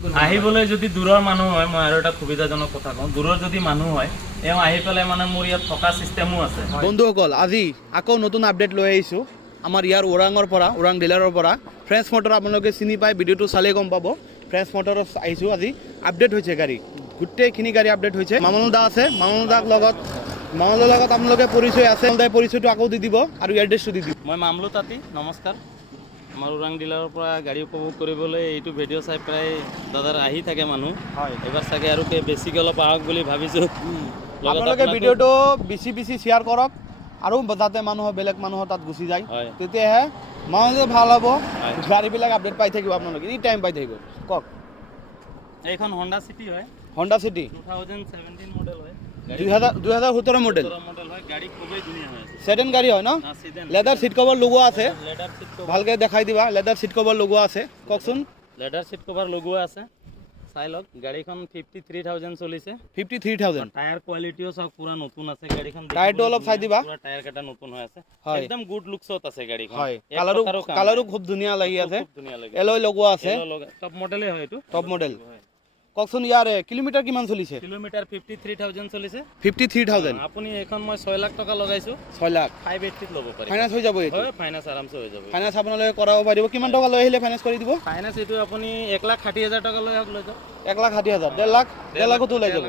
আহিবলৈ যদি দূৰৰ মানুহ হয় মই আৰু এটা সুবিধাজনক কথা কওঁ দূৰৰ যদি মানুহ হয় এওঁ আহি পেলাই মানে মোৰ ইয়াত থকা চিষ্টেমো আছে বন্ধুসকল আজি আকৌ নতুন আপডেট লৈ আহিছোঁ আমাৰ ইয়াৰ ওৰাঙৰ পৰা ওৰাং ডিলাৰৰ পৰা ফ্ৰেঞ্চ মটৰ আপোনালোকে চিনি পায় ভিডিঅ'টো চালেই গম পাব ফ্ৰেঞ্চ মটৰত আহিছোঁ আজি আপডেট হৈছে গাড়ী গোটেইখিনি গাড়ী আপডেট হৈছে মামুনুল দা আছে মামুনুল দাৰ লগত আপোনালোকে পৰিচয় আছে পৰিচয়টো আকৌ দি দিব আৰু এড্ৰেছটো দি দিব মই মামলু তাঁতী নমস্কাৰ আমাৰ ওৰাং ডিলাৰৰ পৰা গাড়ী উপভোগ কৰিবলৈ এইটো ভিডিঅ' চাই প্ৰায় দাদাৰ আহি থাকে মানুহ হয় এবাৰ চাগে আৰু বেছিকৈ অলপ আহক বুলি ভাবিছোঁ আপোনালোকে ভিডিঅ'টো বেছি শ্বেয়াৰ কৰক আৰু যাতে বেলেগ মানুহৰ তাত গুচি যায় তেতিয়াহে মানুহে ভাল হ'ব গাড়ীবিলাক আপডেট পাই থাকিব আপোনালোকে এই টাইম পাই থাকিব কওক এইখন হণ্ডা চিটি হয় হণ্ডা চিটি 2017 মডেল হয় 2017 মডেল হয় গাড়ী খুবেই ধুনীয়া হয় সেডেন গাড়ী হয় ন লেদাৰ সিট কভাৰ লগোৱা আছে ভালকে দেখাই দিবা লেদাৰ সিট কভাৰ লগোৱা আছে কওকচোন লেদাৰ সিট কভাৰ লগোৱা আছে চাই লওক গাড়ীখন 53000 চলিছে 53000 টায়াৰ কোৱালিটিও সব পুৰা নতুন আছে গাড়ীখন টায়াৰটো অলপ চাই দিবা পুৰা টায়াৰ কেটা নতুন হৈ আছে একদম গুড লুকছত আছে গাড়ীখন হয় কালাৰো খুব ধুনীয়া লাগি আছে ধুনীয়া লাগে এলয় লগোৱা আছে টপ মডেলে হয় এটো টপ মডেল কওকচোন ইয়াৰ কিলোমিটাৰ কিমান চলিছে কিলোমিটাৰ 53000 চলিছে 53000 আপুনি এখন মই 6 লাখ টকা লগাইছো 6 লাখ 580 ল'ব পাৰিব ফাইনান্স হৈ যাব এইটো হয় ফাইনান্স আৰামছে হৈ যাব ফাইনান্স আপোনালোকে কৰাব পাৰিব কিমান টকা লৈ আহিলে ফাইনান্স কৰি দিব ফাইনান্স এইটো আপুনি 1,60,000 টকা লৈ আহক লৈ যাওক 1,60,000 1.5 লাখতো ওলাই যাব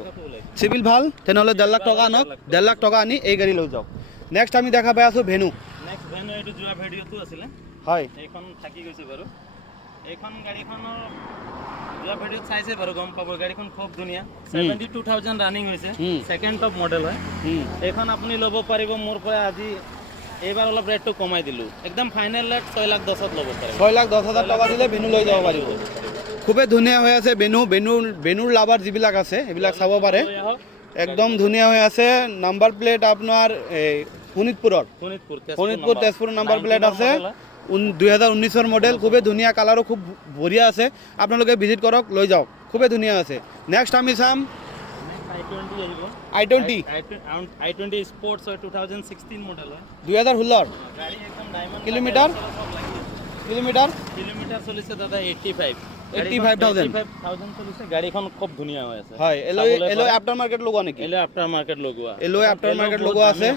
চিভিল ভাল তেনেহ'লে 1.5 লাখ টকা আনক 1.5 লাখ টকা আনি এই গাড়ী লৈ যাওক নেক্সট আমি দেখা পাই আছো ভেনু নেক্সট ভেনু এইটো যোৱা ভিডিঅ'টো আছিলে হয় এইখন থাকি গৈছে বাৰু এইখন গাড়ীখনৰ যোৱা ভিডিঅ'ত চাইছে বাৰু গম পাব গাড়ীখন খুব ধুনীয়া 72000 ৰানিং হৈছে সেকেন্ড টপ মডেল হয় এইখন আপুনি ল'ব পাৰিব মোৰ পৰা আজি এইবাৰ অলপ ৰেটটো কমাই দিলো একদম ফাইনেল ৰেট 6,10,000 ল'ব পাৰিব 6,10,000 টকা দিলে ভেনু লৈ যাব পাৰিব খুবেই ধুনীয়া হৈ আছে ভেনুৰ লাভাৰ যিবিলাক আছে সেইবিলাক চাব পাৰে একদম ধুনীয়া হৈ আছে নাম্বাৰ প্লেট আপোনাৰ শোণিতপুৰ তেজপুৰ নাম্বাৰ প্লেট আছে 2019 মডেল খুবেই ধুনীয়া কালাৰো খুব বঢ়িয়া আছে আপোনালোকে ভিজিট কৰক লৈ যাওক খুবেই ধুনীয়া আছে নেক্সট আমি চাম i20 স্পৰ্টছ হয় 2016 মডেল হয় 2016 গাড়ী একদম ডায়মণ্ড কিলোমিটাৰ চলিছে দাদা 85,000 চলিছে গাড়ীখন খুব ধুনীয়া হৈ আছে হয় এলয় আফটাৰ মাৰ্কেট লগোৱা নেকি এলয় আফটাৰ মাৰ্কেট লগোৱা লগোৱা আছে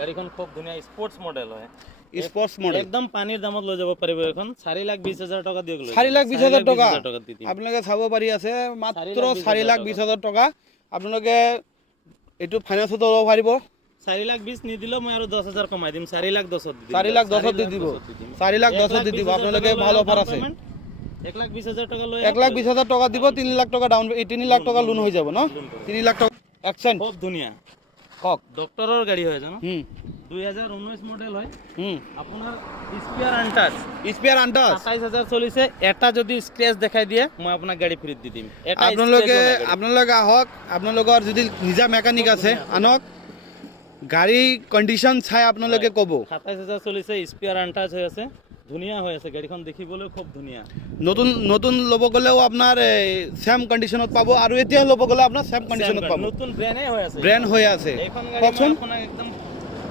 গাড়ীখন খুব ধুনীয়া স্পৰ্টছ মডেল হয় স্পৰ্টছ মডেল একদম পানীৰ দামত লৈ যাব পাৰিব এখন 4,20,000 টকা দিয়ক 4,20,000 টকা আপোনালোকে চাব পাৰি আছে মাত্ৰ 4,20,000 টকা আপোনালোকে এইটো ফাইনান্সত ল'ব পাৰিব 4,20,000 নিদিলেও মই আৰু 10,000 কমাই দিম 4,10,000 দি 4,10,000 দি দিব 4,10,000 দি দিব আপোনালোকে ভাল অফাৰ আছে 1,20,000 টকা লৈ 1,20,000 টকা দিব 3 লাখ টকা ডাউন 3 লাখ টকা লোন হৈ যাব ন 3 লাখ টকা এক্সেন্ট খুব ধুনীয়া কক ডক্টৰৰ গাড়ী হয় জানো 2019 মডেল হয় আপোনাৰ স্পেয়াৰ আনটাচ 27000 চলিছে এটা যদি স্ক্ৰেচ দেখাই দিয়ে মই আপোনাক গাড়ী ফ্ৰীত দি দিম আপোনালোকে আহক আপোনালোকৰ যদি নিজা মেকানিক আছে আনক গাড়ী কণ্ডিশ্যন চাই আপোনালোকে ক'ব 27000 চলিছে স্পেয়াৰ আনটাচ হৈ আছে ধুনীয়া হৈ আছে গাড়ীখন দেখিবলৈ খুব ধুনীয়া নতুন ল'ব গ'লেও আপোনাৰ সেম কণ্ডিশ্যনত পাব আৰু এতিয়া ল'ব গ'লে আপোনাৰ সেম কণ্ডিশ্যনত পাব নতুন ব্ৰেণ্ড হৈ আছে কওকচোন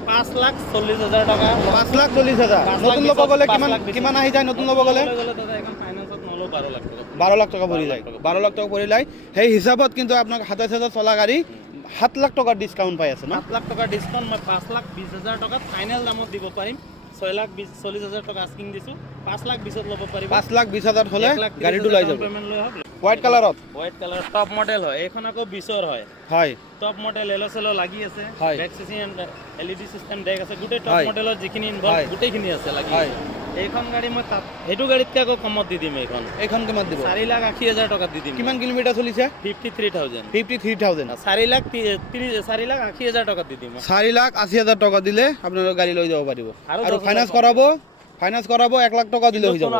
5,40,000 টকা 5,40,000 নতুন ল'ব গ'লে কিমান আহি যায় নতুন ল'ব গ'লে 12 লাখ টকা পৰি যায় 12 লাখ টকা পৰি যায় সেই হিচাপত কিন্তু আপোনাক 27,000 চলা গাড়ী 7 লাখ টকাৰ ডিছকাউণ্ট পাই আছে ন 7 লাখ টকাৰ ডিছকাউণ্ট মই 5,20,000 টকাত ফাইনেল দামত দিব পাৰিম 6,40,000 টকা আস্কিং দিছো 5,20,000 ল'ব পাৰিব 5,20,000 হ'লে গাড়ীটো লৈ যাব হোৱাইট কালাৰত টপ মডেল হয় এইখন আকৌ 20ৰ হয় টপ মডেল এল'চেল' লাগি আছে বেক চিচি এণ্ড এলইডি সিস্টেম ডেক আছে গোটেই টপ মডেলৰ যিখিনি ইনভলভ গোটেইখিনি আছে লাগি এইখন গাড়ী মই সেইটো গাড়ীতকৈ আকৌ কমত দি দিম এইখন কিমান দিব 4,80,000 টকাত দি দিম কিমান কিলোমিটাৰ চলিছে 53,000 4,80,000 টকাত দি দিম 4,80,000 টকা দিলে আপোনালোকে গাড়ী লৈ যাব পাৰিব আৰু ফাইনান্স কৰাব 1 লাখ টকা দিলে হৈ যাব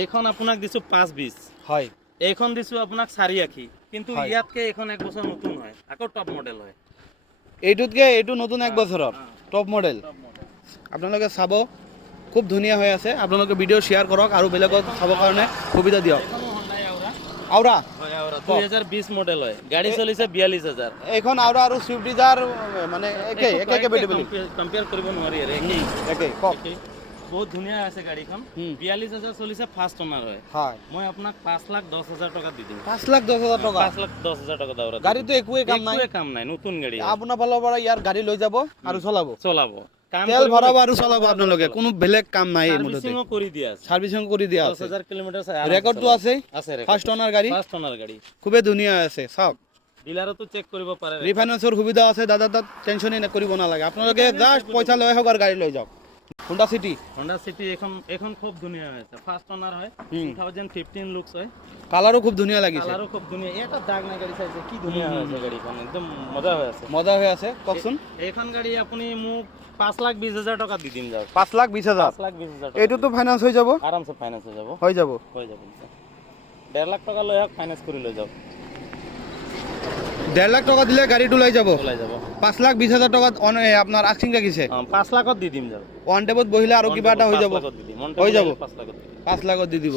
এইখন আপোনাক দিছো 5,20 হয় এইখন দিছো আপোনাক 4,80 কিন্তু ইয়াতকে এইখন 1 বছৰ নতুন হয় আকৌ টপ মডেল হয় এইটোতকে এইটো নতুন 1 বছৰৰ টপ মডেল আপোনালোকে চাব খুব ধুনীয়া হৈ আছে আপোনালোকে ভিডিঅ' শ্বেয়াৰ কৰক আৰু বেলেগক চাবৰ কাৰণে সুবিধা দিয়ক আউৰা হয় আউৰা 2020 মডেল হয় গাড়ী চলিছে 42000 এইখন আউৰা আৰু সুইফট ডিজায়াৰ মানে একে কেপেবিলিটি কম্পেয়াৰ কৰিব নোৱাৰি আৰু একে কওক বহুত ধুনীয়া আছে গাড়ীখন 42000 চলিছে ফাৰ্ষ্ট অনাৰ হয় হয় মই আপোনাক 5,10,000 টকা দি দিম 5,10,000 টকা 5,10,000 টকা দাউৰা গাড়ীটো একোৱে কাম নাই নতুন গাড়ী আপোনাৰ ফালৰ পৰা ইয়াৰ গাড়ী লৈ যাব আৰু চলাব কাম তেল ভৰাব আৰু চলাব আপোনালোকে কোনো বেলেগ কাম নাই এই মুঠতে সাৰ্ভিসিং কৰি দিয়া আছে সাৰ্ভিসিং কৰি দিয়া আছে 10,000 কিলোমিটাৰ ৰেকৰ্ডটো আছে ফাৰ্ষ্ট অনাৰ গাড়ী খুবেই ধুনীয়া আছে চাওক ডিলাৰতো চেক কৰিব পাৰে ৰিফাইনেন্সৰ সুবিধা আছে দাদা তাত টেনচনই নকৰিব নালাগে আপোনালোকে জাষ্ট পইচা লৈ আহক আৰু গাড়ী লৈ যাওক হোন্ডা সিটি এখন খুব ধুনীয়া আছে ফাৰ্ষ্ট অনাৰ হয় 2015 লুকস হয় কালারও খুব ধুনীয়া লাগিছে কালারও খুব ধুনীয়া এটা দাগ নাই গাড়ী চাইছে কি ধুনীয়া আছে গাড়ীখন একদম মজা হৈ আছে কওকচোন এইখন গাড়ী আপুনি মোক 5,20,000 টকা দি দিম যাওক 5,20,000 5,20,000 এইটোতো ফাইনান্স হৈ যাব আৰামছে ফাইনান্স হৈ যাব 1.5 লাখ টকা লৈ আহক ফাইনান্স কৰি লৈ যাওক 1.5 লাখ টকা দিলে গাড়ীটো লৈ যাব 5,20,000 টকা আপোনাৰ আস্কিং লাগিছে 5 লাখত দি দিম যাওক ওৱান টেবত বহিলে আৰু কিবা এটা হৈ যাব 5 লাখত দি দিব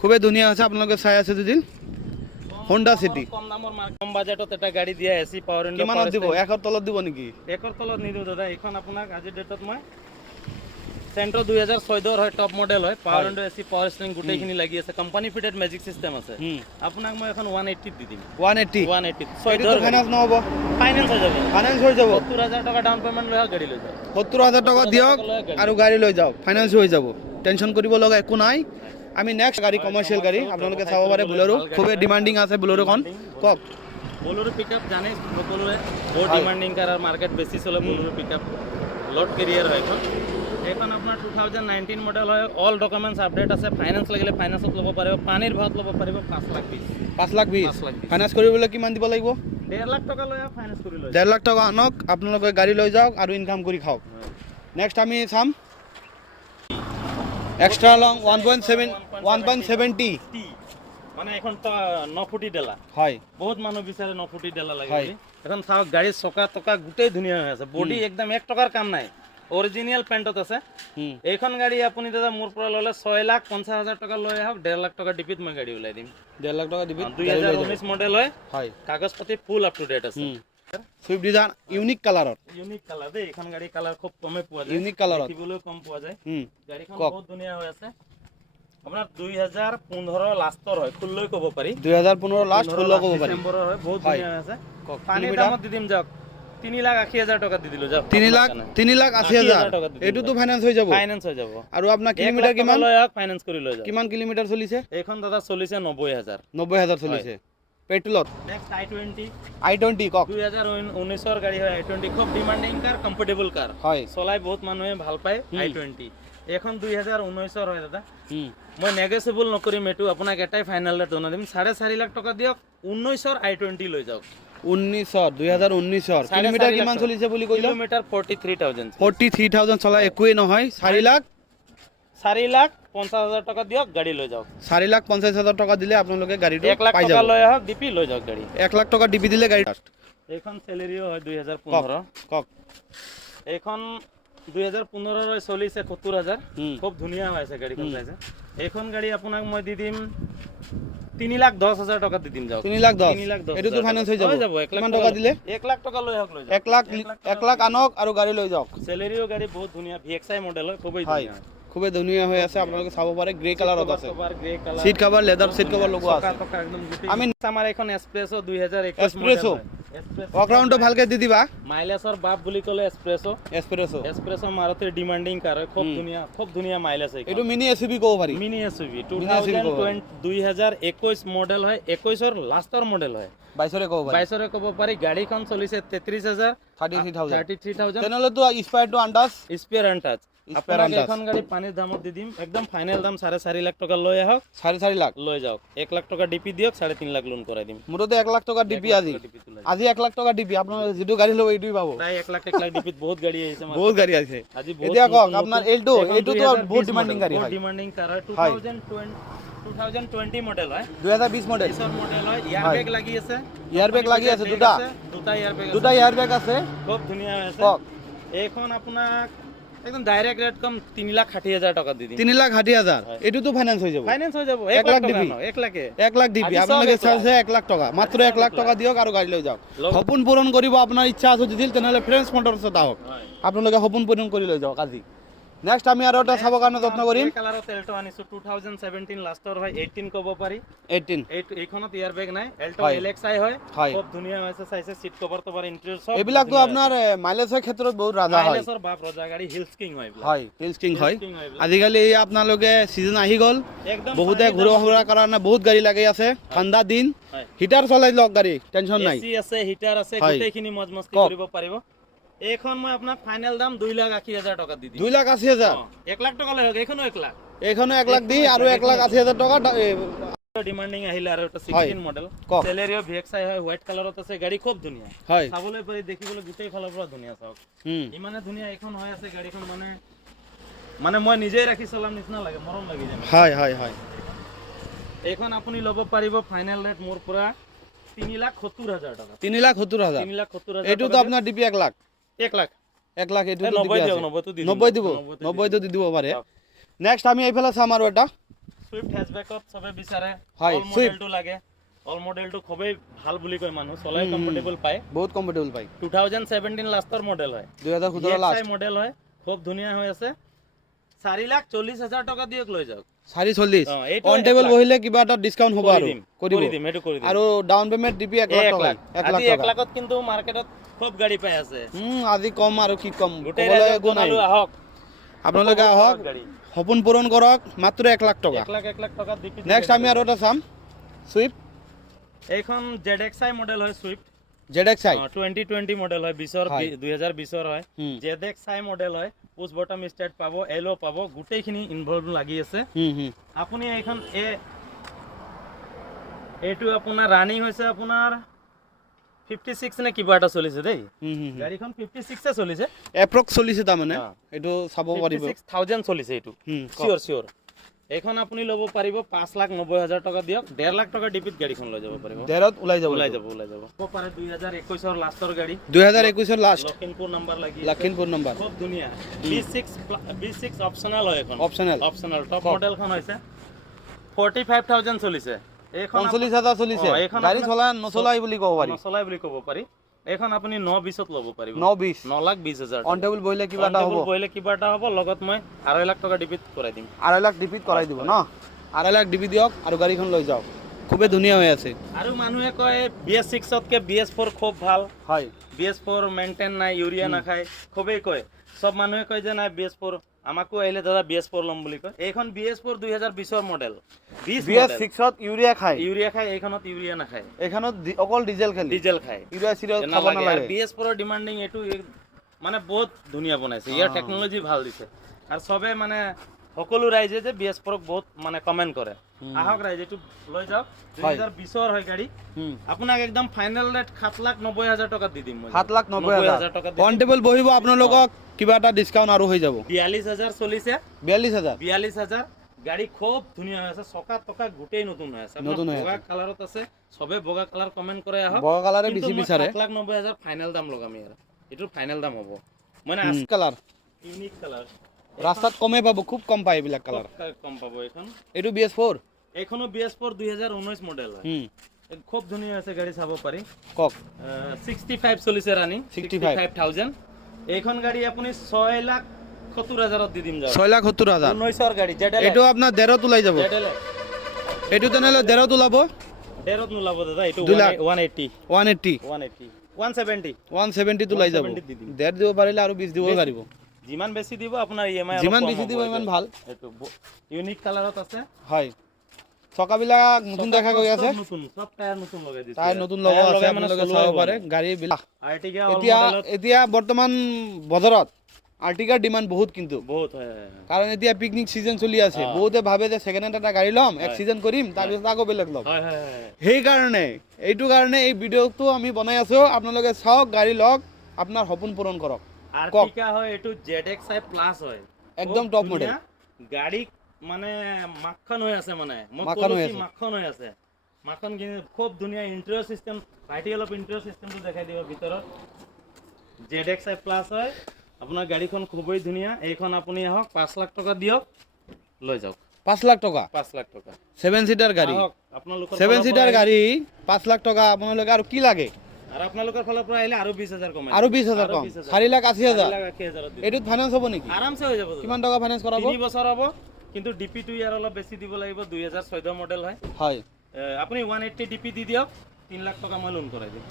খুবেই ধুনীয়া আছে আপোনালোকে চাই আছে যদি হোন্ডা সিটি কম দামৰ কম বাজেটত এটা গাড়ী দিয়া এসি পাৱাৰ ইন্ডো কিমানত দিব 1 তলত দিব নেকি 1 তলত নিদিও দাদা এখন আপোনাক আজি ডেটত মই সেন্ট্ৰো 2014 হয় টপ মডেল হয় পাৱাৰ ইন্ডো এসি পাৱাৰ স্টিয়াৰিং গোটেইখিনি লাগি আছে কোম্পানী ফিটেড ম্যাজিক সিস্টেম আছে আপোনাক মই এখন 180 দি দিম 180 এইটো ফাইনান্স নহব ফাইনান্স হৈ যাব 70000 টকা ডাউন পেমেন্ট লৈ গাড়ী লৈ যাওক 70000 টকা দিয়ক আৰু গাড়ী লৈ যাওক ফাইনান্স হৈ যাব টেনচন কৰিব লগা একো নাই আমি নেক্সট গাড়ী কমাৰ্শিয়াল গাড়ী আপোনালোকে চাব পাৰে বুলেৰো খুবেই ডিমান্ডিং আছে বুলেৰোখন কক বুলেৰো পিকআপ জানে সকলোৱে বহুত ডিমান্ডিং কাৰ আৰু মাৰ্কেট বেছি চলে বুলেৰো পিকআপ লট কেৰিয়াৰ হয় এখন আপোনাৰ 2019 মডেল হয় অল ডকুমেন্টস আপডেট আছে ফাইনান্স লাগিলে ফাইনান্সত ল'ব পাৰিব পানীৰ ভাত ল'ব পাৰিব 5,20,000 ফাইনান্স কৰিবলৈ কিমান দিব লাগিব 1.5 লাখ টকা লৈ ফাইনান্স কৰি লৈ 1.5 লাখ টকা আনক আপোনালোকে গাড়ী লৈ যাওক আৰু ইনকাম কৰি খাওক নেক্সট আমি চাম এক্সট্ৰা লং 1.70 মানে এখন 9 ফুটি ডেলা হয় বহুত মানুহ বিচাৰে 9 ফুটি ডেলা লাগে এখন চাওক গাড়ীৰ চকা টকা গোটেই ধুনীয়া হৈ আছে বডি একদম 1 টকাৰ কাম নাই অৰিজিনাল পেণ্টত আছে এইখন গাড়ী আপুনি দাদা মোৰ পৰা ল'লে 6,50,000 টকা লৈ আহক 1.5 লাখ টকা ডিপিত মই গাড়ী উলাই দিম 1.5 লাখ টকা ডিপিত 2019 মডেল হয় কাগজ পাতি ফুল আপ টু ডেট আছে সুইফট ডিজায়াৰ ইউনিক কালাৰ দেই এইখন গাড়ী কালাৰ খুব কমে পোৱা যায় ইউনিক কালাৰত দেখিবলৈ কম পোৱা যায় গাড়ীখন বহুত ধুনীয়া হৈ আছে আপোনাৰ 2015 লাষ্টৰ হয় খুললৈ ক'ব পাৰি 2015 লাষ্ট খুললৈ ক'ব পাৰি ডিসেম্বৰৰ হয় বহুত ধুনীয়া আছে পানীৰ দামত দি দিম যাওক 3,80,000 টকা দি দিলো যাওক 3,80,000 এইটোতো ফাইনান্স হৈ যাব আৰু আপোনাৰ কিলোমিটাৰ কিমান লৈ আহক ফাইনান্স কৰি লৈ যাওক কিমান কিলোমিটাৰ চলিছে এইখন দাদা চলিছে 90,000 চলিছে পেট্ৰলত নেক্সট i20 কক 2019 ৰ গাড়ী হয় i20 খুব ডিমান্ডিং কাৰ কমফৰ্টেবল কাৰ হয় চলাই বহুত মানুহে ভাল পায় i20 এখন 2019 ৰ হয় দাদা মই নেগোচিয়েবল নকৰিম এটো আপোনাক এটাই ফাইনাল ৰেট জনা দিম 4.5 লাখ টকা দিয়ক 19 ৰ i20 লৈ যাওক 2019 কিলোমিটাৰ কিমান চলিছে বুলি কইলা কিলোমিটাৰ 43,000 চলা একোই নহয় 4,50,000 টকা দিয়ক গাড়ী লৈ যাওক 4,50,000 টকা দিলে আপোনালোকে গাড়ীটো 1 লাখ টকা লৈ আহক ডিপি লৈ যাওক গাড়ী 1 লাখ টকা ডিপি দিলে গাড়ী এইখন সেলেৰিও হয় 2015 কক এইখন 2015 ৰ চলিছে 70,000 খুব ধুনীয়া হৈ আছে গাড়ীখন চাইছে এইখন গাড়ী আপোনাক মই দি দিম 3,10,000 টকা দি দিম যাওক 3,10,000 এটোতো ফাইনান্স হৈ যাব কিমান টকা দিলে 1 লাখ টকা লৈ আহক লৈ যাওক 1 লাখ আনক আৰু গাড়ী লৈ যাওক সেলেৰিও গাড়ী বহুত ধুনীয়া VXI মডেল হয় খুবেই ধুনীয়া হৈ আছে আপোনালোকে চাব পাৰে গ্ৰে কালাৰত আছে seat cover leather seat cover লগোৱা আছে আমি আমাৰ এখন এক্সপ্ৰেছো 2021 মডেল অকৰাউন্ডটো ভালকে দি দিবা মাইলেজৰ বাপ বুলি ক'লে এক্সপ্ৰেছো মাৰুতিৰ ডিমান্ডিং কাৰ হয় খুব ধুনীয়া মাইলেজ হয় এটো মিনি এসইউভি ক'ব পাৰি মিনি এসইউভি 2021 মডেল হয় 21 ৰ লাষ্টৰ মডেল হয় 22 ৰে ক'ব পাৰি গাড়ীখন চলিছে 33,000 তেনেহ'লেতো স্পায়াৰটো আন্দাজ স্পেয়াৰ আনটাচ আপোনাক এখন গাড়ী পানীৰ দামত দি দিম একদম ফাইনেল দাম 4.5 লাখ টকা লৈ আহক 4.5 লাখ লৈ যাওক 1 লাখ টকা ডিপি দিয়ক 3.5 লাখ লোন কৰাই দিম মোৰতে 1 লাখ টকা ডিপি আজি 1 লাখ টকা ডিপি আপোনাৰ যেটো গাড়ী লব এইটোই পাবো তাই 1 লাখ ডিপিত বহুত গাড়ী আহিছে বহুত গাড়ী আছে এতিয়া কক আপোনাৰ এলটো এইটো তো বহুত ডিমান্ডিং গাড়ী হয় ডিমান্ডিং কাৰ 2020 মডেল হয় 2020 মডেল হয় এয়াৰবেগ লাগি আছে দুটা এয়াৰবেগ আছে খুব ধুনীয়া আছে এইখন আপোনাক একদম ডাইরেক্ট রেট কম 3,60,000 টাকা দি দিম 3,60,000 এটোতো ফাইনান্স হৈ যাব ফাইনান্স হৈ যাব 1 লাখ দিবি 1 লাখে 1 লাখ দিবি আজি আপোনালোকে সব 1 লাখ। চাইছে 1 লাখ টকা মাত্ৰ 1 লাখ টকা দিয়ক আৰু গাড়ী লৈ যাওক সপোন পূৰণ কৰিব আপোনাৰ ইচ্ছা আছে যদি তেনেহ'লে ফ্ৰেঞ্চ মটৰছত আহক হয় আপোনালোকে সপোন পূৰণ কৰি লৈ যাওক আজি নেক্সট আমি আৰু এটা চাবৰ কাৰণে যত্ন কৰিম এই কালাৰত এল্টো আনিছো 2017 লাষ্টৰ হয় 18 ক'ব পাৰি 18 এইখনত ইয়াৰ বেগ নাই এল্টো হয়। LXI হয় হয়। খুব ধুনীয়া হৈছে চাইছে সিট কভাৰ তো ইন্টেৰিয়ৰ সব এইবিলাকতো আপোনাৰ মাইলেজৰ ক্ষেত্ৰত বহুত ৰাজা হয় মাইলেজৰ বাপ ৰজা গাড়ী হিলছ কিং হয় এইবিলাক হয় হিলছ কিং হয় Hills King হয় এইবিলাক। আজিকালি আপোনালোকে সিজন আহি গ'ল একদম বহুতে ঘূৰা ফুৰাৰ কাৰণে বহুত গাড়ী লাগি আছে ঠাণ্ডা দিন হয়। হিটাৰ চলাই লওক গাড়ী টেনশ্যন নাই এসি আছে হিটাৰ আছে হয়। গোটেইখিনি মজ মস্তি কওক। কৰিব পাৰিব এইখন মই আপোনাক ফাইনেল দাম 2,80,000 টাকা দি দিম 2,80,000 1 লাখ টাকা লৈ হোক এইখনো 1 লাখ এইখনো 1 লাখ দি আৰু 1,80,000 টকা ডিমান্ডিং আহিলে আৰু এটা হয়। 16 মডেল কওক। সেলেৰিও VXI হয় হোৱাইট কালাৰত আছে গাড়ী খুব ধুনীয়া হয় চাবলৈ পাৰি দেখিবলৈ গোটেই ফালৰ পৰা ধুনীয়া চাওক ইমানে ধুনীয়া এইখন হৈ আছে গাড়ীখন মানে মই নিজেই ৰাখি চলাম নিচিনা লাগে মৰম লাগি যায় হয় হয় হয় এইখন আপুনি ল'ব পাৰিব ফাইনেল ৰেট মোৰ পৰা 3,70,000 টাকা 3,70,000 3,70,000 এইটোতো আপোনাৰ ডিপি 1 লাখ 1 লাখ 1 লাখ এইটো 90 দিয়ক 90 তো দি 90 দিব 90 তো দি দিব পাৰে নেক্সট আমি এইফালে চাম আৰু এটা সুইফট হেচবেকত সবে বিচাৰে হয়, অল মডেলটো লাগে অল মডেলটো খুবেই ভাল বুলি কয় মানুহ চলাই কমফৰ্টেবল পায় বহুত কমফৰ্টেবল পাই 2017 লাষ্টৰ মডেল হয় 2017 লাষ্ট মডেল হয় খুব ধুনীয়া হৈ আছে 4,40,000 টকা দিয়ক লৈ যাওক 440 এইটো অন 1 টেবল লাখ। বহিলে কিবা এটা ডিসকাউন্ট হ'ব আৰু কৰি দিম এইটো কৰি দিম আৰু ডাউন পেমেন্ট ডিপি 1 লাখ 1 টকা লাখ 1 লাখ 1 টকা লাখত কিন্তু মাৰ্কেটত খুব গাড়ী পাই আছে আজি কম আৰু কি কম গোটেই ক'বলৈ ৰাজ্যত একো নাই জনালো আহক আপোনালোকে আহক গাড়ী সপোন পূৰণ কৰক মাত্ৰ 1 লাখ টকা 1 লাখ টকা দি নেক্সট আমি আৰু এটা চাম সুইফট এইখন ZXI মডেল হয় সুইফট ZXI 2020 মডেল হয় 2020 হয় হুম। ZXI মডেল হয় পুশ বটম ষ্টাৰ্ট পাব এলো পাব গোটেইখিনি ইনভলভ লাগি আছে আপুনি এইখন এইটো আপোনাৰ ৰানিং হৈছে আপোনাৰ 56 নে কিবা এটা চলিছে দেই গাড়ীখন 56 এ চলিছে এপ্ৰক্স চলিছে তাৰমানে হা। এইটো চাব পাৰিব 56,000 চলিছে এইটো চিয়ৰ এইখন আপুনি ল'ব পাৰিব 5,90,000 টকা দিয়ক 1.5 লাখ টকা ডিপিত গাড়ীখন লৈ যাব পাৰিব ডেৰত ওলাই যাব ওলাই যাব হ'ব পাৰে 2021 ৰ লাষ্টৰ গাড়ী 2021 লাষ্ট লখিমপুৰ নাম্বাৰ লাগি লখিমপুৰ নম্বৰ খুব ধুনীয়া B6 অপচনেল হয় এখন অপচনেল টপ মডেলখন হৈছে 45,000 চলিছে এইখন 45,000 চলিছে এইখন গাড়ী নচলাই বুলি ক'ব পাৰি নচলাই বুলি ক'ব পাৰি এইখন আপুনি 9,20ত ল'ব পাৰিব 920 9,20,000 অন টেবল বহিলে কিবা এটা হ'ব বহিলে কিবা এটা হ'ব লগত মই 2.5 লাখ টকা ডিপিট কৰাই দিম 2.5 লাখ ডিপিত কৰাই দিব ন 2.5 লাখ ডিপি দিয়ক আৰু গাড়ীখন লৈ যাওক খুবেই ধুনীয়া হৈ আছে আৰু মানুহে কয় BS6তকৈ BS4 খুব ভাল হয় BS4 মেইনটেইন নাই ইউৰিয়া নাখায় খুবেই কয় সব মানুহে কয় যে নাই BS4 আমাকো আহিলে দাদা BS4 ল'ম বুলি কয় এইখন BS4 2020 ৰ মডেল BS6ত ইউৰিয়া খায় ইউৰিয়া খায় এইখনত ইউৰিয়া নাখায় এইখনত অকল ডিজেল খালি ডিজেল খায় ইউৰিয়া চিৰিয়া খাব নালাগে নালাগে BS4 ৰ ডিমান্ডিং এইটো মানে বহুত ধুনীয়া বনাইছে ইয়াৰ টেকনলজি ভাল দিছে আৰু সবে মানে সকলো ৰাইজে যে BS4 ক বহুত মানে কমেন্ট কৰে আহক ৰাইজে এইটো লৈ যাওক 2020 ৰ হয় গাড়ী আপোনাক একদম ফাইনেল ৰেট 7,90,000 টকা দি দিম মই 7,90,000 টকা অন টেবল বহিব আপোনালোকক কিবা এটা ডিসকাউন্ট আৰু হৈ যাব 42,000 চলিছে 42,000 42,000 গাড়ী খুব ধুনীয়া হৈ আছে চকা টকা গোটেই নতুন হৈ আছে নতুন হৈ বগা কালাৰত আছে সবে বগা কালাৰ কমেন্ট কৰে আহক বগা কালাৰে বেছি বিচাৰে 7,90,000 ফাইনেল দাম লগাম ইয়াৰ এইটো ফাইনেল দাম হ'ব মানে কালাৰ ইউনিক কালাৰ ৰাস্তাত কমে পাব খুব কম পায় এইবিলাক কালাৰ কম পাব এইখন এইটো BS4 এইখনো BS4 2019 মডেল হয় খুব ধুনীয়া আছে গাড়ী চাব পাৰি কক 65 চলিছে ৰানিং 65,000 এইখন গাড়ী আপুনি 6,70,000 দি দিম যাওক 6,70,000 19 ৰ গাড়ী ZL এইটো আপোনাৰ 1.5ত ওলাই যাব এইটো তেনেহ'লে 1.5ত ওলাব 1.5ত নোলাব দাদা এইটো 2,80,000 180 170 170 ওলাই যাব 1.5 দিব পাৰিলে আৰু 20 দিব পাৰিব যিমান বেছি দিব আপোনাৰ EMI যিমান বেছি দিব ইমান ভাল এইটো ইউনিক কালাৰত আছে হয় চকাবিলাক নতুন দেখা গৈ আছে নতুন সব টায়াৰ নতুন লগাই দিছে টায়াৰ নতুন লগোৱা আছে আপোনালোকে চাব পাৰে গাড়ী বিলাক আৰ্টিকা এতিয়া বৰ্তমান বজাৰত আৰ্টিকাৰ ডিমাণ্ড বহুত কিন্তু বহুত হয় কাৰণ এতিয়া পিকনিক সিজন চলি আছে বহুতে ভাবে যে সেকেন্ড হেণ্ড এটা গাড়ী ল'ম এক্সিডেন্ট কৰিম তাৰপিছত আকৌ বেলেগ ল'ম হয় সেইকাৰণে এইটো কাৰণে এই ভিডিঅ'টো আমি বনাই আছো আপোনালোকে চাওক গাড়ী লওক আপোনাৰ সপোন পূৰণ কৰক আৰ্টিকা হয় এইটো ZXI প্লাছ হয় একদম টপ মডেল গাড়ী মানে মাখন হৈ আছে মানে মাখন হৈ আছে মাখন কিন্তু খুব ধুনীয়া ইন্টেৰিয়ৰ সিস্টেম ভাইটি অলপ ইন্টেৰিয়ৰ সিস্টেমটো দেখাই দিব ভিতৰত ZXI প্লাছ হয় আপোনাৰ গাড়ীখন খুবেই ধুনীয়া। এইখন আপুনি আহক 5 লাখ টকা দিয়ক লৈ যাওক। 5 লাখ টকা 5 লাখ টকা 7 সিটাৰ গাড়ী, আহক আপোনালোকৰ 7 সিটাৰ গাড়ী 5 লাখ টকা আপোনালোকে আৰু কি লাগে? আৰু আপোনালোকৰ ফালৰ পৰা আহিলে আৰু 20,000 কমাই আৰু 20,000 কম, 4,80,000। 4,80,000 দিম। এইটোত ফাইনেন্স হ'ব নেকি? আৰামছে হৈ যাব। কিমান টকা ফাইনেন্স কৰাব? 3 বছৰ হ'ব, কিন্তু ডিপিটো ইয়াৰ অলপ বেছি দিব লাগিব। 2014 মডেল হয়। হয়, আপুনি 180 ডিপি দি দিয়ক, 3 লাখ টকা মই লোন কৰাই দিম।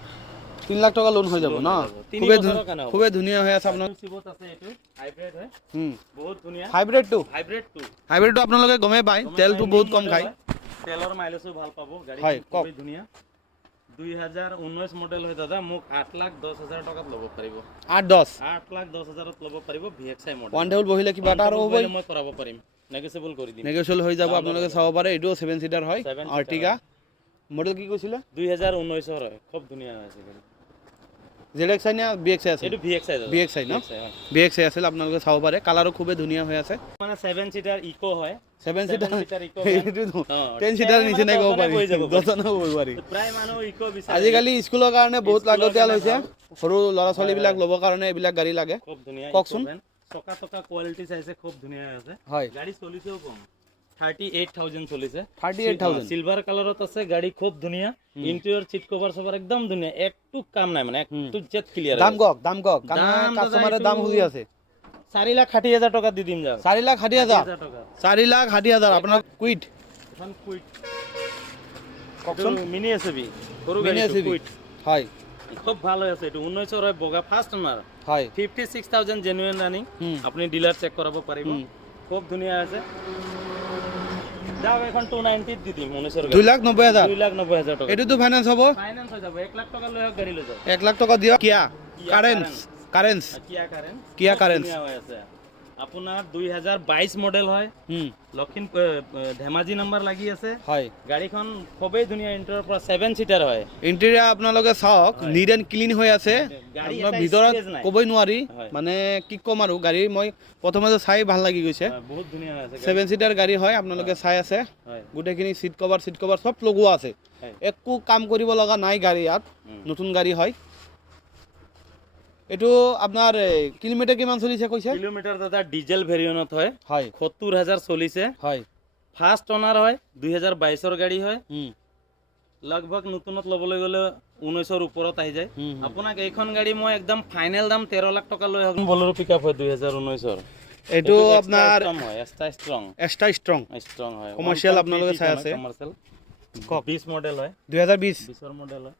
3 লাখ টকা লোন হৈ যাব ন? খুবেই ধুনীয়া হৈ আছে আপোনাৰ। চিবত আছে, এইটো হাইব্ৰিড হয়, বহুত ধুনীয়া। হাইব্ৰিডটো হাইব্ৰিডটো আপোনালোকে গমেই পায়, তেলটো বহুত কম খায়, তেলৰ মাইলেজো ভাল পাব। গাড়ী খুবেই ধুনীয়া। 2019 মডেল হয় দাদা। মোক 8,10,000 টকাত ল'ব পাৰিব। 8,10,000 ল'ব পাৰিব। VXI model. ওৱান টেবুল বহিলে কিবা এটা আৰু হ'বই, মই কৰাব পাৰিম, নেগোচিয়েবল কৰি দিম। নেগোচিয়েবল হৈ যাব, আপোনালোকে চাব পাৰে। এইটো 7 সিটাৰ হয়, আৰ্টিকা মডেল কি কৈছিলে? 2019 হয়, খুব ধুনীয়া আছে গাড়ী। ZXI নে BXI আছে? এইটো VXI দাদা। BXI ন? BXI আছিল, আপোনালোকে চাব পাৰে। কালাৰো খুবেই ধুনীয়া হৈ আছে। মানে 7 সিটাৰ ইকো হয়। 7 সিটাৰ ইকো 10 সিটাৰ নিচিনাই ক'ব পাৰি, দহজনো ক'ব পাৰি। প্ৰায় মানুহ ইকো বিচাৰে। আজিকালি স্কুলৰ কাৰণে বহুত লাগতিয়াল হৈছে, সৰু ল'ৰা ছোৱালীবিলাক ল'বৰ কাৰণে এইবিলাক গাড়ী লাগে। খুব ধুনীয়া। কওকচোন। চকা টকা কোৱালিটি চাইছে, খুব ধুনীয়া আছে। হয়, গাড়ী চলিছেও কম, 38,000 চলিছে। 38,000 সিলভাৰ কালাৰত আছে। গাড়ী খুব ধুনীয়া। ইন্টেৰিয়ৰ সিট কভাৰ সবাৰ একদম ধুনীয়া, একটু কাম নাই, মানে একটু জেট ক্লিয়াৰ। দাম কওক, কাৰণ কাস্টমাৰে দাম খুজি আছে। 4,60,000 টকা দি দিম যাওক। 4,60,000 টকা 4,60,000 আপোনাৰ কুইট। এখন কুইট কওকচোন। মিনি এসএবি, সৰু মিনি গাড়ী SUV। কুইট হয়, খুব ভালো আছে। এইটো 19 হয়, বগা ফাৰ্ষ্ট ওনাৰ। হয়, 56,000 জেনুইন ৰানিং। আপনি ডিলাৰ চেক কৰাব পাৰিব। খুব ধুনীয়া আছে। যাও এখন 290 দি দিম। 19 গাড়ী 2,90,000 2,90,000 টকা। এইটোতো ফাইনেন্স হ'ব? ফাইনান্স হৈ যাব। 1 লাখ টকা লৈ গাড়ী লৈ যাও। 1 লাখ টকা দিয়ক। কিয়া কাৰেন্স কিয়া কাৰেন্স হৈ আছে। আপোনাৰ 2022 মডেল হয়। লখিমপুৰ ধেমাজি নাম্বাৰ লাগি আছে। হয়, গাড়ীখন খুবেই ধুনীয়া। ইন্টাৰৰ পৰা 7 সিটাৰ হয়। ইণ্টেৰিয়াৰ আপোনালোকে চাওক, নিট এণ্ড ক্লিন হৈ আছে। আপোনাৰ ভিতৰত ক'বই নোৱাৰি, মানে কি ক'ম আৰু। গাড়ী মই প্ৰথমতে চাই ভাল লাগি গৈছে। বহুত ধুনীয়া আছে। 7 সিটাৰ গাড়ী হয়, আপোনালোকে চাই আছে। গোটেইখিনি চিট কভাৰ চব লগোৱা আছে, একো কাম কৰিব লগা নাই গাড়ী ইয়াত। নতুন গাড়ী হয়। এইটো আপোনাৰ কিলোমিটাৰ কিমান চলিছে কৈছে? কিলোমিটাৰ দাদা ডিজেল ভেৰিয়েণ্টত হয়। হয়, 70,000 চলিছে। হয়, ফাৰ্ষ্ট অনাৰ হয়। 2022 গাড়ী হয়। লগভগ নতুনত ল'বলৈ গ'লে 19 ওপৰত আহি যায়। আপোনাক এইখন গাড়ী মই একদম ফাইনেল দাম 13 লাখ টকা লৈ আহক। বলেৰো পিকআপ হয় 2019। এইটো আপোনাৰ এক্সট্ৰা ষ্ট্ৰং হয়। কমাৰ্চিয়েল আপোনালোকে চাই আছে। 20 মডেল হয়। 2020 20ৰ মডেল হয়।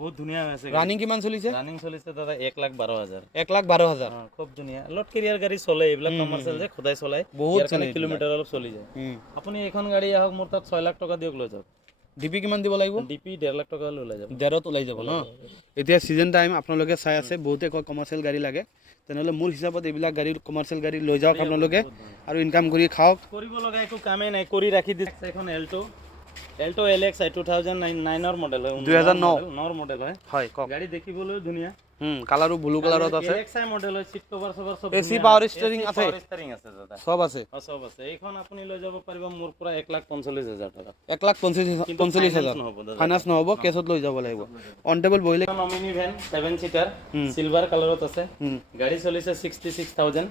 বহুত ধুনীয়া হৈ আছে। ৰানিং কিমান চলিছে? ৰানিং চলিছে দাদা 1,12,000। 1,12,000 খুব ধুনীয়া। লট কেৰিয়াৰ গাড়ী চলে, এইবিলাক কমাৰ্চিয়েল যে খোদাই চলাই, বহুত কিলোমিটাৰ অলপ চলি যায়। আপুনি এইখন গাড়ী আহক, মোৰ তাত 6 লাখ টকা দিয়ক, লৈ যাওক। ডিপি কিমান দিব লাগিব? ডিপি 1.5 লাখ টকা ওলাই যাব। 1.5 ওলাই যাব ন? এতিয়া চিজন টাইম আপোনালোকে চাই আছে, বহুতে কয় কমাৰ্চিয়েল গাড়ী লাগে। তেনেহ'লে মোৰ হিচাপত এইবিলাক গাড়ী, কমাৰ্চিয়েল গাড়ী লৈ যাওক আপোনালোকে, আৰু ইনকাম কৰি খাওক। কৰিব লগা একো কামেই নাই, কৰি ৰাখি দিছে। এখন এল্টো LX 2009 মডেল হয়। 2009 মডেল হয়। হয়, কওক। গাড়ী দেখিবলৈও ধুনীয়া। কালাৰো ব্লু কালাৰত আছে। LXI মডেল হয়। সিট কভাৰ সবৰ সব এসি পাৱাৰ ষ্টিয়াৰিং আছে। দাদা সব আছে। সব আছে। এইখন আপুনি লৈ যাব পাৰিব মোৰ পৰা 1,45,000 টকা। 1,45,000 ফাইনান্স নহ'ব, কেছত লৈ যাব লাগিব। অন টেবল বহিলে। নমিনি ভেন 7 সিটাৰ, সিলভাৰ কালাৰত আছে। গাড়ী চলিছে 66,000।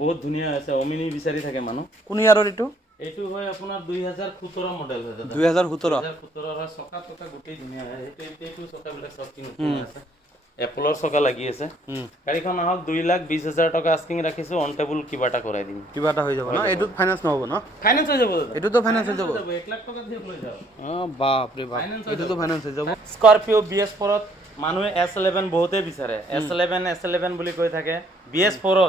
বহুত ধুনীয়া আছে। অমিনি বিচাৰি থাকে মানুহ। কোন ইয়াৰৰ এইটো? এইটো হয় আপোনাৰ 2017 মডেল হয় দাদা। 2017 হয়। চকা টকা গোটেই ধুনীয়া হয়। এইটো চকাবিলাক সব কিনো আছে। এপলৰ চকা লাগি আছে। গাড়ীখন আহক, 2,20,000 টকা আস্কিং ৰাখিছো। অন টেবল কিবা এটা কৰাই দিম। কিবা এটা হৈ যাব ন? এইটোত ফাইনান্স নহ'ব ন? ফাইনান্স হৈ যাব দাদা। এইটোতো ফাইনান্স হৈ যাব। 1 লাখ টকা দিয়ক, লৈ যাওক। বাপ ৰে বাপ, এইটোতো ফাইনান্স হৈ যাব। স্কৰপিঅ BS4ত মানুহে S11 বহুতে বিচাৰে। S11 বুলি কৈ থাকে। BS4ত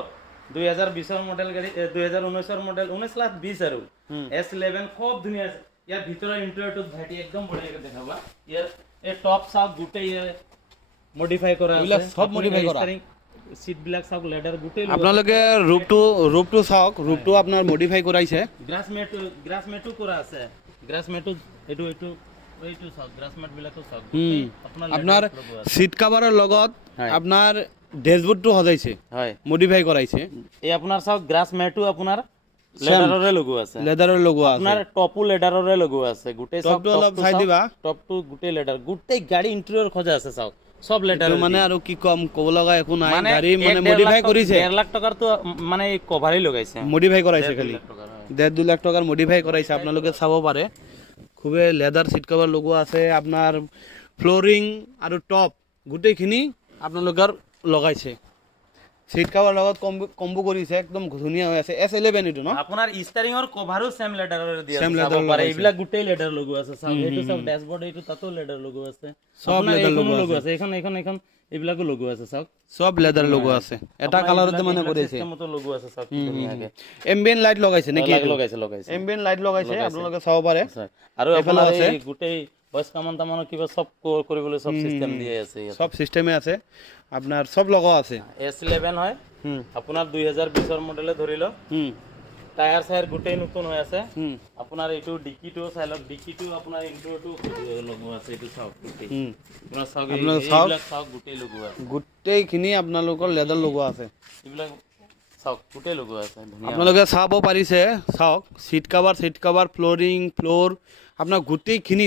2020 মডেল গাড়ী, 2019 মডেল, 19,20,000 আৰু S11 খুব ধুনীয়া আছে। ইয়াৰ ভিতৰৰ ইন্টেৰিয়ৰটো ভাইটি একদম বঢ়িয়াকৈ দেখাবা। ইয়াৰ এই টপ চাওক গোটেই মডিফাই কৰা আছে। সব মডিফাই কৰা। সিট বিলাক চাওক, লেডাৰ গোটেই। আপোনালোকে ৰূপটো চাওক, ৰূপটো আপোনাৰ মডিফাই কৰাইছে। গ্ৰাছ মেটো কৰা আছে। গ্ৰাছ মেটো এইটো চাওক, গ্ৰাছ মেট বিলাকো চাওক। আপোনাৰ সিট কভাৰৰ লগত আপোনাৰ ডেশবোৰ্ডটো সজাইছে, হয়, মডিফাই কৰাইছে। এই আপোনাৰ চাওক, গ্ৰাছ মেটো আপোনাৰ লেডাৰৰে লগোৱা আছে। লেডাৰৰ লগোৱা আছে। আপোনাৰ টপো লেডাৰৰে লগোৱা আছে। গোটেই চাওক, টপটো অলপ চাই দিবা। টপটো গোটেই লেডাৰ, গোটেই গাড়ী ইন্টেৰিয়ৰ খজা আছে চাওক। সব লেটাৰ এইটো মানে আৰু কি কম ক'ব লগা একো নাই মানে গাড়ী মানে মডিফাই কৰিছে 1.5 লাখ টকাৰ তো মানে কভাৰই লগাইছে মডিফাই কৰাইছে 1.5 খালি লাখ টকাৰ, হয়। 1.5-2 লাখ টকাৰ মডিফাই কৰাইছে আপোনালোকে চাব পাৰে খুবেই লেদাৰ চিট কভাৰ লগোৱা আছে আপোনাৰ ফ্ল'ৰিং আৰু টপ গোটেইখিনি আপোনালোকৰ লগাইছে চিট কভাৰ লগত কম্বো কৰিছে একদম ধুনীয়া হৈ আছে S11 এইটো ন আপোনাৰ ষ্টাৰিঙৰ কভাৰো সেম লেটাৰৰ দিয়া Same আছে leather চাব পাৰে লগাইছে। এইবিলাক গোটেই লেটাৰ লগোৱা আছে চাওক এইটো সব ড্যাশবোৰ্ড এইটো তাতো লেটাৰ লগোৱা আছে সব আপোনাৰ leather এইখনো লগোৱা লগোৱা আছে এইখন এইবিলাকো লগোৱা আছে চাওক সব লেদাৰ লগোৱা আছে এটা কালাৰতে মানে কৰিছে সিস্টেমতো লগোৱা আছে চাওক ধুনীয়াকে এম্বিয়েন্ট লাইট লগাইছে নেকি লগাইছে এম্বিয়েন্ট লাইট লগাইছে আপোনালোকে চাব পাৰে আৰু আপোনাৰ এই গোটেই ভয়েস কমান্ড তামানো কিবা সব কৰিবলৈ সব সিস্টেম দিয়ে আছে ইয়াত সব সিস্টেমে আছে আপোনাৰ সব লগোৱা আছে S11 হয় আপোনাৰ 2020 ৰ মডেলে ধৰিল টায়াৰ চায়াৰ গোটেই নতুন হৈ আছে আপোনাৰ এইটো ডিকিটো চাইলক ডিকিটো আপোনাৰ ইনটোটো লগোৱা আছে এইটো চাওক গোটেই আপোনাৰ চাওক এইবিলাক চাওক গোটেই লগোৱা আছে গোটেইখিনি আপোনালোকৰ লেদাৰ লগোৱা আছে এইবিলাক চাওক গোটেই লগোৱা আছে ধুনীয়া আপোনালোকে চাব পাৰিছে চাওক চিট কভাৰ ফ্ল'ৰিং ফ্ল'ৰ আপোনাৰ গোটেইখিনি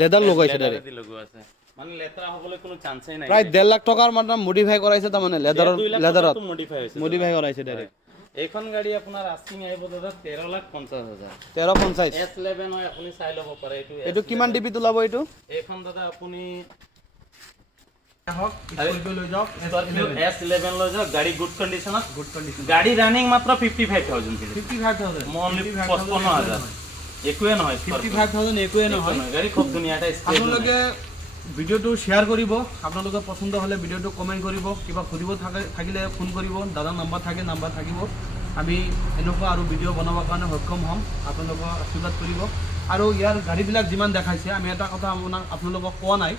লেদাৰ লগাইছে ডাইৰেক্ট দি লগোৱা আছে মানে লেতেৰা হ'বলৈ কোনো চান্সই নাই প্ৰায় 1.5 লাখ টকাৰ মানে মডিফাই কৰাইছে তাৰমানে লেদাৰত মডিফাই হৈছে মডিফাই কৰাইছে ডাইৰেক্ট এইখন গাড়ী আপোনাৰ আস্কিং আহিব দাদা 13,50,000 1350 S11 হয় আপুনি চাই ল'ব পাৰে এইটো কিমান ডিপি তোলাব এইটো এইখন দাদা আপুনি লৈ যাওক S11 লৈ যাওক গাড়ী গুড কণ্ডিশনত গাড়ী ৰানিং মাত্ৰ 55,000 মই অনলি 55,000 একোৱে নহয় 55,000 একোৱে নহয় গাড়ী খুব ধুনীয়া এটা আপোনালোকে ভিডিঅ'টো শ্বেয়াৰ কৰিব আপোনালোকৰ পছন্দ হ'লে ভিডিঅ'টো কমেণ্ট কৰিব কিবা সুধিব থাকিলে ফোন কৰিব দাদাৰ নাম্বাৰ থাকিব আমি এনেকুৱা আৰু ভিডিঅ' বনাবৰ কাৰণে সক্ষম হ'ম আপোনালোকক আশীৰ্বাদ কৰিব আৰু ইয়াৰ গাড়ীবিলাক যিমান দেখাইছে আমি এটা কথা আপোনালোকক কোৱা নাই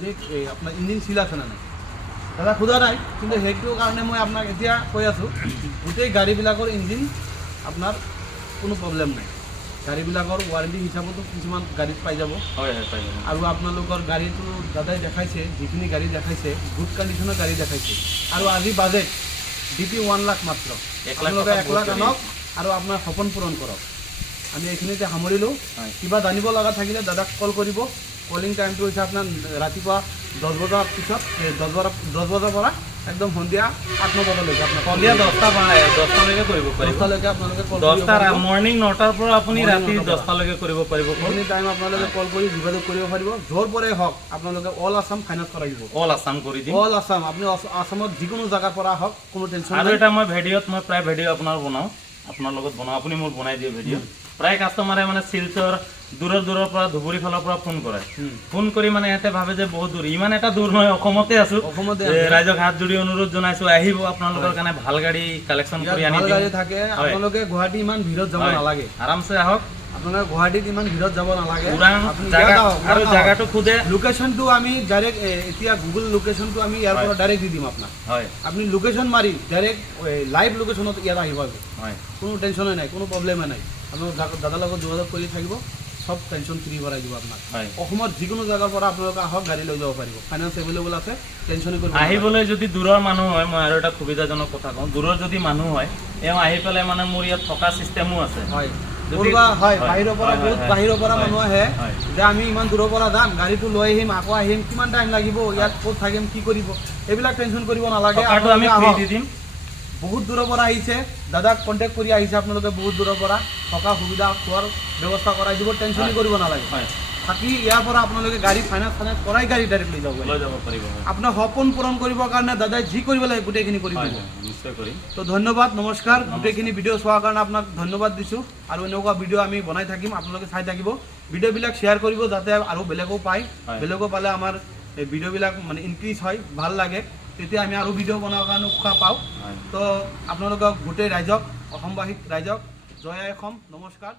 যে আপোনাৰ ইঞ্জিন চিল আছে নে নাই দাদা সোধা নাই কিন্তু সেইটো কাৰণে মই আপোনাক এতিয়া কৈ আছোঁ গোটেই গাড়ীবিলাকৰ ইঞ্জিন আপোনাৰ কোনো প্ৰব্লেম নাই গাড়ীবিলাকৰ ৱাৰেণ্টি হিচাপতো কিছুমান গাড়ীত পাই যাব আৰু আপোনালোকৰ গাড়ীটো দাদাই দেখাইছে যিখিনি গাড়ী দেখাইছে গুড কণ্ডিশ্যনৰ গাড়ী দেখাইছে আৰু আজি বাজেট DP 1 লাখ মাত্ৰ আপোনালোকে 1 লাখ আনক আৰু আপোনাৰ সপোন পূৰণ কৰক আমি এইখিনিতে সামৰিলোঁ কিবা জানিব লগা থাকিলে দাদাক কল কৰিব কলিং টাইমটো হৈছে আপোনাৰ ৰাতিপুৱা 10 বজাৰ পিছত 10 বজাৰ পৰা একদম সন্ধিয়া 8-9 বজালৈকে আপোনাৰ সন্ধিয়া 10টালৈকে কৰিব পাৰিব 10টালৈকে আপোনালোকে কল 10টা মৰ্নিং 9টাৰ পৰা আপুনি ৰাতি 10টালৈকে কৰিব পাৰিব এনি টাইম আপোনালোকে কল কৰি যোগাযোগ কৰিব পাৰিব য'ৰ পৰাই হওক আপোনালোকে অল আছাম ফাইনেন্স কৰাই দিব অল আছাম কৰি দিম অল আছাম আপুনি আছামত যিকোনো জেগাৰ পৰা হওক কোনো টেনশ্যন আৰু এটা মই প্ৰায় ভিডিঅ' আপোনাৰ বনাওঁ আপোনাৰ লগত বনাওঁ আপুনি মোক বনাই দিয়ে ভিডিঅ' প্ৰায় কাষ্টমাৰে মানে শিলচৰ দূৰৰ পৰা ধুবুৰী ফালৰ পৰা ফোন কৰে ফোন কৰি মানে ইহঁতে ভাবে যে বহুত দূৰ ইমান এটা দূৰ নহয় অসমতে আছো ৰাইজক হাত জোৰি অনুৰোধ জনাইছো আহিব আপোনালোকৰ কাৰণে ভাল গাড়ী কালেকশ্যন কৰি আনি ভাল গাড়ী থাকে আপোনালোকে গুৱাহাটী ইমান ভিৰত যাব নালাগে আৰামছে আহক আপোনালোকে গুৱাহাটীত ইমান ভিৰত যাব নালাগে আৰু জাগাটো খুদে লোকেশ্যনটো আমি ডাইৰেক্ট এতিয়া গুগল লোকেশ্যনটো আমি ইয়াৰ পৰা ডাইৰেক্ট দি দিম আপোনাক হয় আপুনি লোকেশ্যন মাৰি ডাইৰেক্ট লাইভ লোকেশ্যনত ইয়াত আহিব হয় কোনো টেনশ্যনে নাই কোনো প্ৰব্লেমে নাই আপোনালোক দাদাৰ লগত যোগাযোগ কৰি থাকিব সব টেনশ্যন ফ্ৰী কৰাই দিব আপোনাক অসমত যিকোনো জেগাৰ পৰা আপোনালোকে আহক গাড়ী লৈ যাব পাৰিব ফাইনেন্স এভেইলেবল আছে টেনশ্যন কৰিব আহিবলৈ যদি দূৰৰ মানুহ হয় মই আৰু এটা সুবিধাজনক কথা কওঁ দূৰৰ যদি মানুহ হয় এওঁ আহি পেলাই মানে মোৰ ইয়াত থকা চিষ্টেমো আছে হয় বাহিৰৰ পৰা মানুহ আহে যে আমি ইমান দূৰৰ পৰা যাম গাড়ীটো লৈ আহিম আকৌ আহিম কিমান টাইম লাগিব ইয়াত ক'ত থাকিম কি কৰিব এইবিলাক টেনশ্যন কৰিব নালাগে আমি ফ্ৰী দি দিম বহুত দূৰৰ পৰা আহিছে দাদাক কণ্টেক্ট কৰি আহিছে আপোনালোকে বহুত দূৰৰ পৰা থকা সুবিধা খোৱাৰ ব্যৱস্থা কৰাই দিব টেনশ্যন কৰিব নালাগে থাকি ইয়াৰ পৰা আপোনালোকে গাড়ী ফাইনেন্স কৰাই গাড়ী ডাইৰেক্ট লৈ যাব পাৰিব আপোনাৰ সপোন পূৰণ কৰিবৰ কাৰণে দাদাই যি কৰিব লাগে গোটেইখিনি কৰি দিব নিশ্চয় কৰিম তো ধন্যবাদ নমস্কাৰ গোটেইখিনি ভিডিঅ' চোৱাৰ কাৰণে আপোনাক ধন্যবাদ দিছোঁ আৰু এনেকুৱা ভিডিঅ' আমি বনাই থাকিম আপোনালোকে চাই থাকিব ভিডিঅ'বিলাক শ্বেয়াৰ কৰিব যাতে আৰু বেলেগো পায় বেলেগো পালে আমাৰ এই ভিডিঅ'বিলাক মানে ইনক্ৰিজ হয় ভাল লাগে তেতিয়া আমি আৰু ভিডিঅ' বনোৱাৰ কাৰণে উৎসাহ পাওঁ তো আপোনালোকক গোটেই ৰাইজক অসমবাসীক ৰাইজক জয় আই অসম নমস্কাৰ